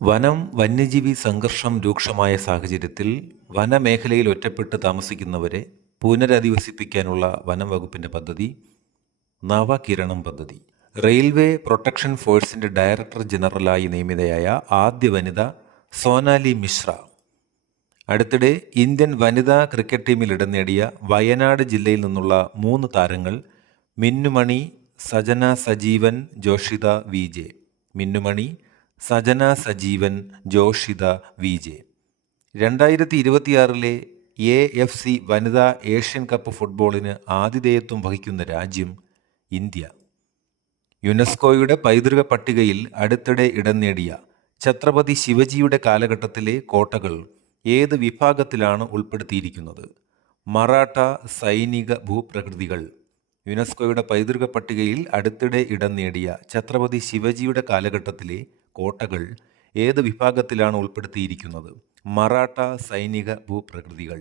വനം വന്യജീവി സംഘർഷം രൂക്ഷമായ സാഹചര്യത്തിൽ വനമേഖലയിൽ ഒറ്റപ്പെട്ട് താമസിക്കുന്നവരെ പുനരധിവസിപ്പിക്കാനുള്ള വനം വകുപ്പിൻ്റെ പദ്ധതി നവകിരണം പദ്ധതി. റെയിൽവേ പ്രൊട്ടക്ഷൻ ഫോഴ്സിൻ്റെ ഡയറക്ടർ ജനറലായി നിയമിതയായ ആദ്യ വനിത സോനാലി മിശ്ര. അടുത്തിടെ ഇന്ത്യൻ വനിതാ ക്രിക്കറ്റ് ടീമിൽ ഇടം നേടിയ വയനാട് ജില്ലയിൽ നിന്നുള്ള 3 താരങ്ങൾ Minnumani, Sajana Sajeevan, Joshitha V J. Minnumani, Sajana Sajeevan, Joshitha V J 2026 AFC വനിതാ ഏഷ്യൻ കപ്പ് ഫുട്ബോളിന് ആതിഥേയത്വം വഹിക്കുന്ന രാജ്യം ഇന്ത്യ. യുനെസ്കോയുടെ പൈതൃക പട്ടികയിൽ അടുത്തിടെ ഇടം നേടിയ ഛത്രപതി ശിവജിയുടെ കാലഘട്ടത്തിലെ കോട്ടകൾ ഏത് വിഭാഗത്തിലാണ് ഉൾപ്പെടുത്തിയിരിക്കുന്നത്? മറാഠ സൈനിക ഭൂപ്രകൃതികൾ. യുനെസ്കോയുടെ പൈതൃക പട്ടികയിൽ അടുത്തിടെ ഇടം നേടിയ ഛത്രപതി ശിവജിയുടെ കാലഘട്ടത്തിലെ കോട്ടകൾ ഏത് വിഭാഗത്തിലാണ് ഉൾപ്പെടുത്തിയിരിക്കുന്നത്? മറാഠ സൈനിക ഭൂപ്രകൃതികൾ.